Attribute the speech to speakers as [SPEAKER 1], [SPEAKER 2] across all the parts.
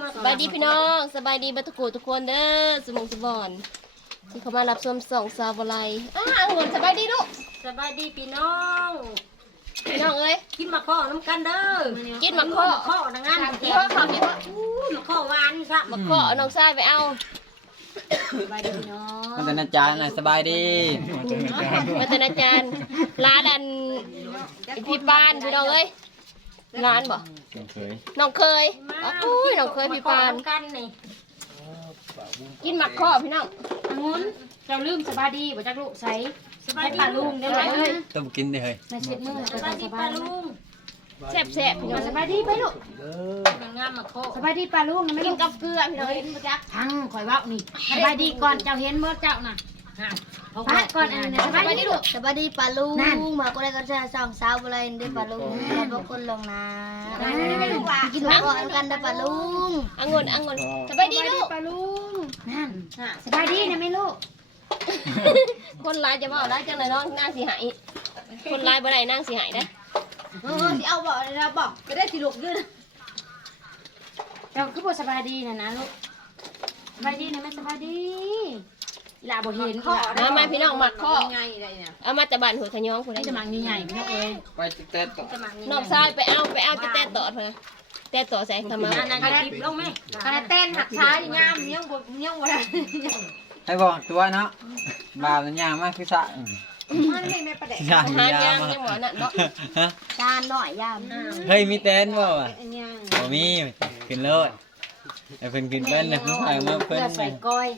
[SPEAKER 1] สบายดีพี่น้องสบายดีบัตุกูทุกคนเด้อสมองสบอนที่เขามารับชมส่องสาวอะไรองุ่นสบายดีลูก
[SPEAKER 2] สบายดีพี่น้อง
[SPEAKER 1] พี่น้องเอ้ย
[SPEAKER 2] กินมะข้อน้ำกันเด้อ
[SPEAKER 1] กินมะข้อ
[SPEAKER 2] ข้อดังนั้น
[SPEAKER 1] พี่พ่อเขาพี่พ่อ
[SPEAKER 2] มะข้อหวานครับ
[SPEAKER 1] มาข้อเอาน้องทรายไปเอา
[SPEAKER 2] สบายดีพี่น้อง
[SPEAKER 3] มันเป็นอาจารย์หน่อยสบายดี
[SPEAKER 1] มาเป็นอาจารย์ร้านอันพี่ปานพี่น้องเอ้ยร้านบ่
[SPEAKER 3] เคย
[SPEAKER 1] น้องเคยอุ้ยน้องเคยพี่ปาน
[SPEAKER 2] กันนี่
[SPEAKER 1] กินหมักข้อพี่น้อง
[SPEAKER 4] องุ่นเจ้าลืมสบายดีบ่จักลูกใส่
[SPEAKER 2] สบายดี
[SPEAKER 4] ปลาลุงได้ไหมเอ้ย
[SPEAKER 3] ต้องกินดิเฮ้ย
[SPEAKER 4] มาเช็ดมือ
[SPEAKER 2] สบายดีปลาลุง
[SPEAKER 1] แซ่บๆพี่น้อง
[SPEAKER 4] สบายดีไปลูก
[SPEAKER 2] งามมะข้อ
[SPEAKER 4] สบายดีปลาลุงนะไม่
[SPEAKER 1] กิ
[SPEAKER 4] ลู
[SPEAKER 1] น
[SPEAKER 4] ก
[SPEAKER 1] กับเกลือพี่น้องเอ้ยมาจัก
[SPEAKER 4] ทั้งข่อยเว้านี่สบายดีก่อนเจ้าเห็นเมื่อเจ้าน่ะไปก่อนอันนี้สบายดีลูก
[SPEAKER 5] สวัสดีปาลุง
[SPEAKER 4] นั่น
[SPEAKER 5] มาก็ได้ก็จะส่องสาวอะไรได้ปาลุงแล้วพวกคนลงนะกินก่อนกันได้ปาลุง
[SPEAKER 1] องุ่นสบายดีลูก
[SPEAKER 4] ปลาลุงนั่นสบายดีนะแม่ลูก
[SPEAKER 1] คนร้ายจะมาเอาร้ายจังเลยน้องนางสีหายคนร้ายบ่ได้นางสีหายนะ
[SPEAKER 5] สิเอาบอกเราบอกก็ได้สิลูกยืน
[SPEAKER 4] เจ้าคือบ่สบายดีนะลูกสบายดีนะแม่สบายดีลาบ่เห็นข้อ
[SPEAKER 1] มาพี่น้องหมักข้อเอามาแต่บ้านหัวขยองคน
[SPEAKER 4] นี่
[SPEAKER 1] นี้
[SPEAKER 4] จะมังใหญ่ๆพี่น้องเอ้ย
[SPEAKER 3] ไปเต้นต่อ
[SPEAKER 1] น้องทรายไปเอาจะแต่ต่อเถอะแต่ต่อใส่ทำไม
[SPEAKER 2] อันนั้นติดลงไหม
[SPEAKER 5] คาราเต้นหักช้ายงามยังบ่ได้
[SPEAKER 3] ให้บอกตัวเนาะบาปมันยางมากคือสะ
[SPEAKER 5] มันไม่แม่ประเด็น
[SPEAKER 3] ยาง
[SPEAKER 1] หายาง
[SPEAKER 3] มาก
[SPEAKER 1] ยังหมอนั่นเนาะ
[SPEAKER 3] ฮะ
[SPEAKER 5] จานหน่อยยาม
[SPEAKER 3] เฮ้ยมีเต้นบ่อ่ะบ่มีขึ้นรถไอ้เพิ่นขึ้นเป็นนะเพิ่นพามาเพิ่น
[SPEAKER 4] เพื่อใส่ก้อย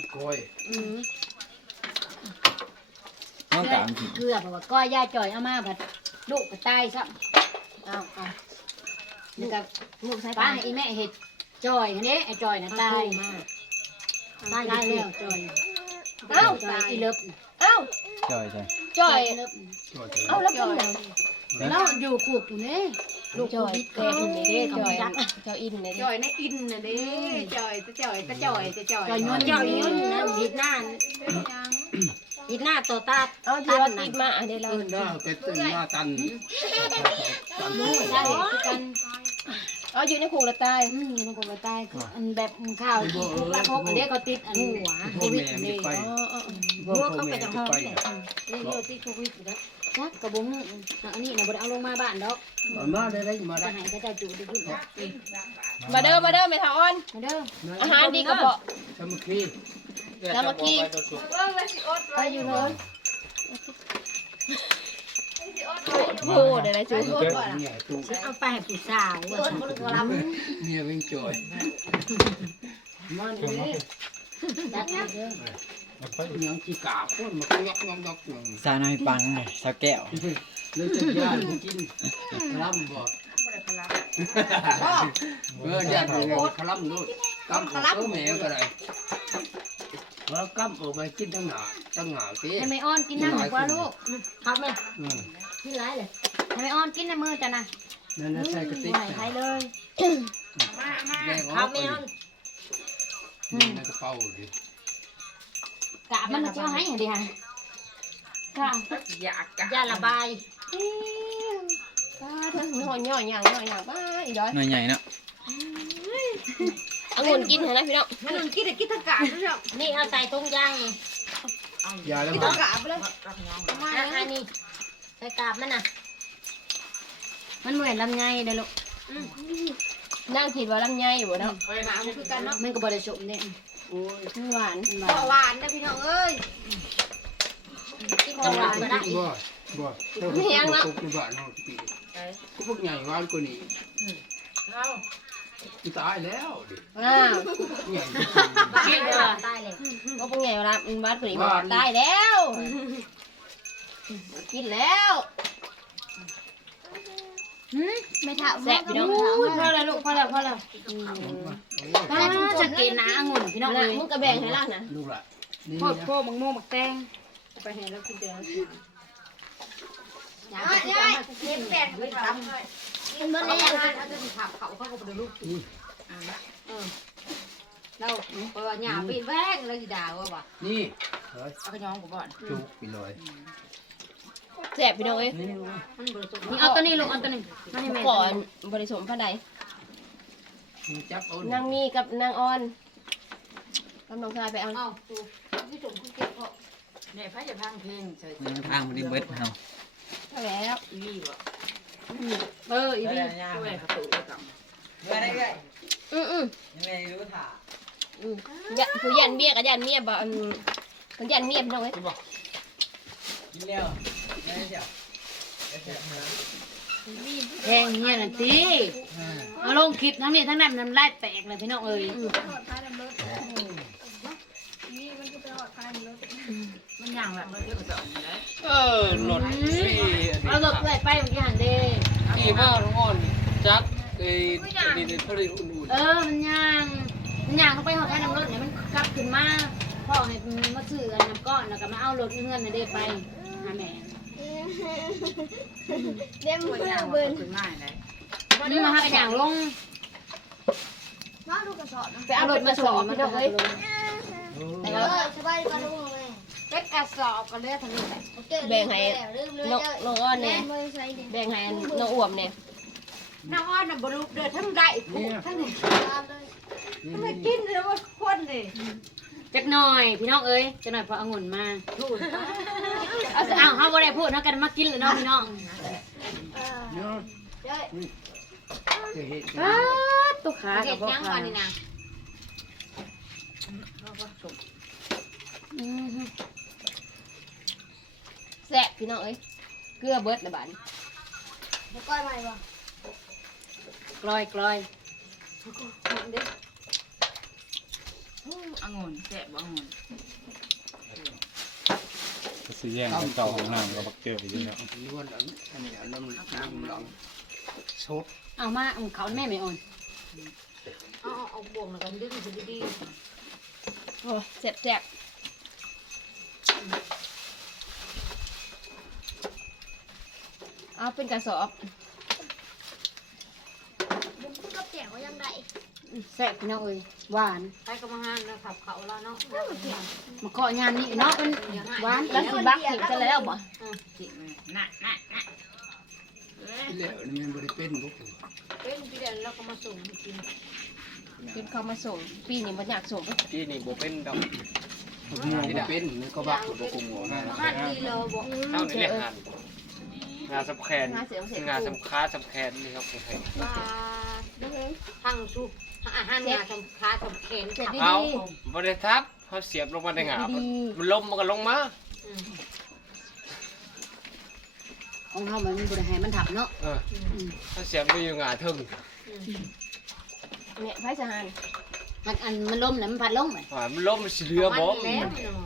[SPEAKER 3] น้องตามผิด
[SPEAKER 4] เพื่อบอกว่าก้อยย่าจ่อยเอามาผัดลูกผัดตายซะเอานี่กับ
[SPEAKER 1] ลูกใส่
[SPEAKER 4] ป้า
[SPEAKER 1] ป้า
[SPEAKER 4] ให้อีแม่เห็ดจ่อยนี้ไอ้จ่อยน่ะตายตายแล้วจ่อยจ่อยอีเลิฟ
[SPEAKER 1] เอ้า
[SPEAKER 3] จ่อยใช่
[SPEAKER 1] จ่อย
[SPEAKER 4] เลิฟ
[SPEAKER 1] เอ้าแล้วเป็นหยัง
[SPEAKER 4] แล้วอยู่ขูกอยู่นี่
[SPEAKER 1] ลูกจ่อยแกอินเลยเด้จ่อยเจ้าอินเลยเด้
[SPEAKER 5] จ่อยในอินน่ะเด้จ่อยจ่อยจ่อย
[SPEAKER 4] จ่อยนวล
[SPEAKER 2] เจ้าอีนุ่นนะหิดหน้าหิดหน้าตัวตา
[SPEAKER 1] เอาที่ว่าติดมาเดี๋ยวเรา
[SPEAKER 6] ได้ไปตื่นมาตัน
[SPEAKER 4] ลูกได้คือกัน
[SPEAKER 1] เอาอยู่ในขู่ละตาย
[SPEAKER 4] อยู่ในกลุ่มตายคืออันแบบข้าวที่คุกละพกอันนี้เขาติดอันหัว
[SPEAKER 6] พ่
[SPEAKER 4] โค
[SPEAKER 6] อ
[SPEAKER 4] วิด
[SPEAKER 6] แม่
[SPEAKER 4] อัน
[SPEAKER 6] ไม่
[SPEAKER 4] นี้
[SPEAKER 6] ไป
[SPEAKER 2] หัวเขาไปจังห้อง
[SPEAKER 6] ไป
[SPEAKER 2] เนี่ย
[SPEAKER 4] นี่เราติดโควิดอยู่แล้วจักกระบุงอันนี้นะบ่ได้เอาลงมาบ้านดอก
[SPEAKER 6] มาได้มา
[SPEAKER 4] จะ
[SPEAKER 6] ได้
[SPEAKER 4] ให้กระจายจุดีขึ้น
[SPEAKER 1] มาเด้อแม่ทาอ้อน
[SPEAKER 4] มาเด้อ
[SPEAKER 1] อาหารดีกระเพาะ
[SPEAKER 6] สมุขี
[SPEAKER 1] แล้วเมื่อกี้
[SPEAKER 4] ไปอยู่เลย
[SPEAKER 1] โอ้เดี๋ยวนะจู
[SPEAKER 6] เนี่ยตู้
[SPEAKER 2] เอาไปให้ผู้สาว
[SPEAKER 6] เนี่ยวิ่งจ่อย
[SPEAKER 4] มันนี่จัดเด้อ
[SPEAKER 6] ยังจีกาคนมันยักยัก
[SPEAKER 3] สาวน้อยปังเลยสาวแก้ว
[SPEAKER 6] เลยจะย่านกินคลัมบ่ย่านคลัมนู่นกำของแม่ก็ได้แล้วกำออกมากินทั้งหนาสิ
[SPEAKER 4] ให้ไม่อ้อนกินน้ำดีกว่าลูก
[SPEAKER 2] ครับแม่
[SPEAKER 4] ที่ไรเลยให้ไม่อ้อนกินในมือจ้ะนะ
[SPEAKER 6] นั่นน่ะใส่กระติก
[SPEAKER 4] ใช้เลย
[SPEAKER 6] แม่อ
[SPEAKER 2] ครั
[SPEAKER 6] อบ ก
[SPEAKER 2] แม่
[SPEAKER 6] ในกระเป๋าดิ
[SPEAKER 4] กะมันจะให้อย่างดีฮะกะ
[SPEAKER 2] ยาระบาย
[SPEAKER 1] ป้าเธอหน่อยย่อย่างป้าอีร้อย
[SPEAKER 3] หน่อยใหญ่เนาะ
[SPEAKER 1] องุ่นกินเถอะนะพี่น้อง
[SPEAKER 5] มันกินได้กินทั้งกาบด้วย
[SPEAKER 2] นี่เอาใส่ตุ้งย่างนี่
[SPEAKER 6] ยาแล้ว
[SPEAKER 5] กิน
[SPEAKER 6] บ่
[SPEAKER 5] ทั้งกาบเลย
[SPEAKER 2] อันนี้ใส่กาบมันน่ะ
[SPEAKER 4] มันเหมือนลำไยเด้อลูก
[SPEAKER 1] นั่งคิดว่าลำไยอยู่บ่เนาะ
[SPEAKER 5] หมาคือกันเนาะ
[SPEAKER 4] มันก็บริสุทธิ์เนี่ย
[SPEAKER 1] หวาน
[SPEAKER 5] หวานนะพี่น้องเอ้ย
[SPEAKER 2] กินกับหวานก็ได้
[SPEAKER 6] บ่บ่ในบ้านเฮาปีกูพวกใหญ่วานกว่านี้
[SPEAKER 2] เอา
[SPEAKER 6] ตายแล้วดิ
[SPEAKER 1] อ้าว
[SPEAKER 6] ใหญ่
[SPEAKER 2] กินเลยตายเลย
[SPEAKER 1] ก็เป็นไงเวลาวัดผลิตตายแล้วกินแล้ว
[SPEAKER 5] ไม่ถาม
[SPEAKER 1] แซ่บพี่น้อง
[SPEAKER 4] พอแล้วลูกพอแล้วจะกินนะองุ่นพี่น้องเลย
[SPEAKER 1] มึงกระแบ่งให้ล่ะนะ
[SPEAKER 6] ลูกละนี่
[SPEAKER 4] โคตรโคมังโม่มักแตงไปให้เรากินเดือด
[SPEAKER 5] ยายเก็บแปดไปทำกินเมื่อแล้วเอาจะขับเขาเขาก็ไปดูลูกเราเพราะว่าหยาปีนแว้งเลยสิด่าว่าบ่
[SPEAKER 6] นี่
[SPEAKER 4] เอาไปย้อมกูก่อน
[SPEAKER 6] จุกไปเลย
[SPEAKER 1] แซ่บพี่น้องเอ้ย
[SPEAKER 5] มันบริสุทธิ์
[SPEAKER 4] นี่เอาตัวนี้ลูกเอาตัวนี้มาให้แม่
[SPEAKER 1] ก่อนบริสมพันใด
[SPEAKER 6] จับเอา
[SPEAKER 1] นางมีกับนางออนกำลังชายไปเอา
[SPEAKER 2] เอ้าตูพี่จุ๋มคุณเก็บเพาะ
[SPEAKER 4] เนี่ยพระจะพังเพลงใส่
[SPEAKER 3] ทางมันได้เบิดเฮา
[SPEAKER 1] เอาแล้ว
[SPEAKER 2] อีนี่บ่
[SPEAKER 4] อีนี่ช่วยเขาตู่กับ
[SPEAKER 3] เมื่อได้ไง
[SPEAKER 1] อืม
[SPEAKER 3] ยังไงรู้ถ่า
[SPEAKER 1] ยันผู้ยันเมียกับยันเมียบ่มันยันเมียพี่น้องเอ้ย
[SPEAKER 3] กินแล้วได้เจ้า
[SPEAKER 4] แพงเนี่ยน่ะตีเอาลงคลิปทั้งนี้ทั้งนั้นน้ำลายแตกเลยพี่น้องเอ้ยมันย่างแบบมันเยอะกว่าสองเลย
[SPEAKER 6] หลดสิ
[SPEAKER 4] เอารถเลยไปเมื่อกี้หันเด้
[SPEAKER 6] กี่ว่าร้อนจักนี่พอดีอุ่น
[SPEAKER 4] มันย่างเข้าไปหอดแค่น้ำรถเนี่ยมันกลับขึ้นมาพ่อให้มาซื้ออันน้ำก้อนแล้วก็มาเอารถเงินน่ะเด้ไปหาแม่
[SPEAKER 5] เล่มเพื่อเบิ่น
[SPEAKER 4] นี่มาหากันอย่างลง
[SPEAKER 5] น้องดูกระสอบนะ
[SPEAKER 1] ไปเอารถมาส่งพี่น้องเอ้ย
[SPEAKER 5] สบายปลาลุงเลย
[SPEAKER 2] เป็นกระสอบกันเลยทั้งนี้แหละ
[SPEAKER 1] แบ่งให้น้องอ้อนเนี่ย
[SPEAKER 5] บ่ใส่เด้
[SPEAKER 1] แบ่งให้น้องอ้วมเนี่ย
[SPEAKER 2] น้ำอ้อนน่ะบ่รู้เด้อทั้งได้ผูกทั้งนี้
[SPEAKER 5] ตามเลย
[SPEAKER 2] ไม่กินเลยว่าคนนี่
[SPEAKER 4] จักหน่อยพี่น้องเอ้ยจักหน่อยพอองุ่นมา
[SPEAKER 2] ถูก
[SPEAKER 4] เอาเฮาบ่ได้พูดเฮากันมากินเลยเนาะพี่น้อง
[SPEAKER 6] เนาะ
[SPEAKER 5] เด้อ
[SPEAKER 6] จะเห็น
[SPEAKER 4] ตุ๊กขา
[SPEAKER 2] เฮ็
[SPEAKER 4] กับ
[SPEAKER 2] ด
[SPEAKER 4] พ่อ
[SPEAKER 2] ยัง
[SPEAKER 4] ขา
[SPEAKER 2] ก่อนนี่นะ
[SPEAKER 1] แซ่บพี่น้องเอ้ยเกลือเบิดนะบาดนี้
[SPEAKER 5] บ่ก้อยใหม่บ่
[SPEAKER 4] กลอย
[SPEAKER 2] องุ่นแซ่บบ่องุ่น
[SPEAKER 7] ก็สิแย่งกันเก่าของน้ำก็บักเจอไปอยู่แล้ว
[SPEAKER 6] ล้วนอันนี้น้ำหลังชด
[SPEAKER 4] เอามาเขาแม่ไม่อ่อน
[SPEAKER 2] เอาบ่วงแล้วกันดึงสิดี
[SPEAKER 1] โอ้แซ่บแซ่บเอาเป็นกระสอบ
[SPEAKER 5] บุ้มกับแจ่วก็ยังได้
[SPEAKER 4] แซ่บพี่น้องเอ้ยหวาน
[SPEAKER 2] ๆไปก็มาหานแล้วขับเขาแล้วเนาะ
[SPEAKER 4] มาเกาะยามนี้เนาะมันหวาน
[SPEAKER 1] แล้วสิบักถิ่มกันแล้วบ่
[SPEAKER 2] จริงน่ะ
[SPEAKER 6] แล้วนี่มันบริเป็นพวก
[SPEAKER 2] เป็นพี่เดือนแล้วก็มาส่งกิน
[SPEAKER 1] กินเขามาส่งปีนี้มันอยากส่งก็
[SPEAKER 6] ที่นี่บเป็นดอกที่เป็นมันก็บักบกุมหัวนะ
[SPEAKER 2] หันดีเลยบ่
[SPEAKER 8] เท่านี้เรียกงานสำคัญ
[SPEAKER 1] งานเสียงเสร็จ
[SPEAKER 8] งานสำคัญสำคัญนี่ครับใคร
[SPEAKER 2] ว่าทางสุอาหารงานสำคัญสำคัญ
[SPEAKER 1] เสร็จดี
[SPEAKER 8] เอาบริทับเขาเสียบลงมาในหงามันล้มมันก็ลงมา
[SPEAKER 4] ของเฮามันบ่ได้ให้มันทับเนาะ
[SPEAKER 8] เขาเสียบไปอยู่หงาทึ่ง
[SPEAKER 1] เนี่ยไฟสหาน
[SPEAKER 4] มันล้มแล้วมันพัดลงไป
[SPEAKER 8] มันล้มมันเรือบ่
[SPEAKER 2] แล้ว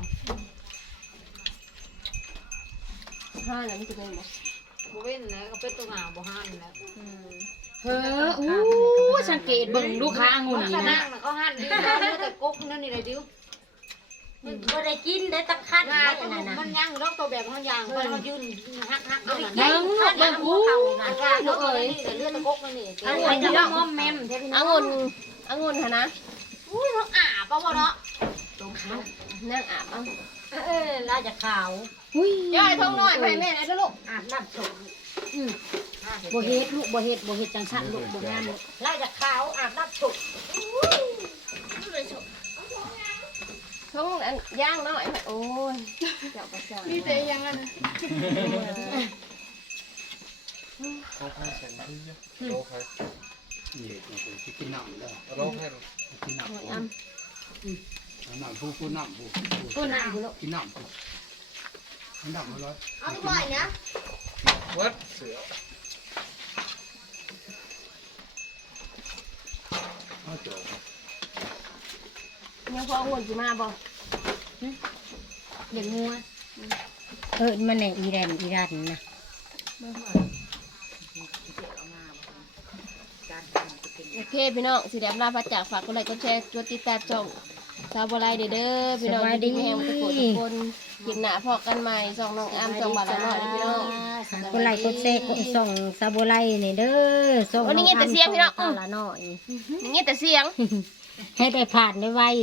[SPEAKER 1] ห้าแล้วมันจะเป็นบ่
[SPEAKER 2] บ่เว้นแล้วก็เป็นตัวหาบ่หันแล้ว
[SPEAKER 4] เฮ้อสังเกตเบิ่งลูกค้าองุ่น
[SPEAKER 2] ข
[SPEAKER 4] นี่
[SPEAKER 2] นา
[SPEAKER 4] นะ
[SPEAKER 2] ดเขาหันดีแล้วแต่กกนั่นนี่เลยดิว
[SPEAKER 5] บ่ได้กินได้ตะคัด
[SPEAKER 2] งานมันยังรอกตัวแบบเขาอย่างมันยืนฮักๆเอาอีก
[SPEAKER 4] เบิ่งอู้
[SPEAKER 2] อาการเขาเอ้ยแต่เลือดตะกกนั่นนี่
[SPEAKER 4] องุ่นจะมอมแมมแท้พี่น้อง
[SPEAKER 1] องุ่นค่ะนะ
[SPEAKER 2] อุ้ยเขาอาบป่ะเนาะ
[SPEAKER 1] นั่งอาบเอา
[SPEAKER 2] ลาจะขาว
[SPEAKER 4] อุ้ย
[SPEAKER 1] ย่อยท้องน้อยไปแม่ไหนลูก
[SPEAKER 2] อาบน้ำสม
[SPEAKER 4] บ่เฮ็ดลูกบ่เฮ็ดจังซั่นลูกบ่งามลูก
[SPEAKER 2] ลาจะขาวอาบน้ำสม
[SPEAKER 1] ท้องอันย่างน้อยโอ้ยเจ้าประสาท
[SPEAKER 5] นี่แต่ยังอัน
[SPEAKER 6] ที่กินน้ำแล้ว
[SPEAKER 8] ลงให้
[SPEAKER 6] กินน้ำ
[SPEAKER 1] อ้ำ
[SPEAKER 6] น้ำผู้น้ำผู้
[SPEAKER 4] ต้นน้ำพุ่นลูก
[SPEAKER 6] กินน้ำน้ำมาเลย
[SPEAKER 5] เอาบ่อยนะ
[SPEAKER 8] วัดเสือ
[SPEAKER 6] เอาโจ้
[SPEAKER 1] ยังพอองุ่นสิมาบ่
[SPEAKER 4] เลี้ยงงัว
[SPEAKER 9] มันในอีแรนอีรันนะ
[SPEAKER 1] โอเคพี่น้องสิแดมลาพระจากฝากกดไลค์กดแชร์กดติดตามช่องชาวบัวไลเด้อพี่น้องดีแฮมทุกคนกินหน้าพอกันใหม่ส่องน้องอ้ำส่องบาทละน้อยพี่น้อง
[SPEAKER 9] กดไลค์กดแชร์กดส่งซาโบไลนี่เด้อส่ง
[SPEAKER 1] วันนี้เงียบแต่เสียงพี่น้อง
[SPEAKER 9] ละหน่อย
[SPEAKER 1] นี่เงียบแต่เสียง
[SPEAKER 9] ให้ได้ผ่านได้ไว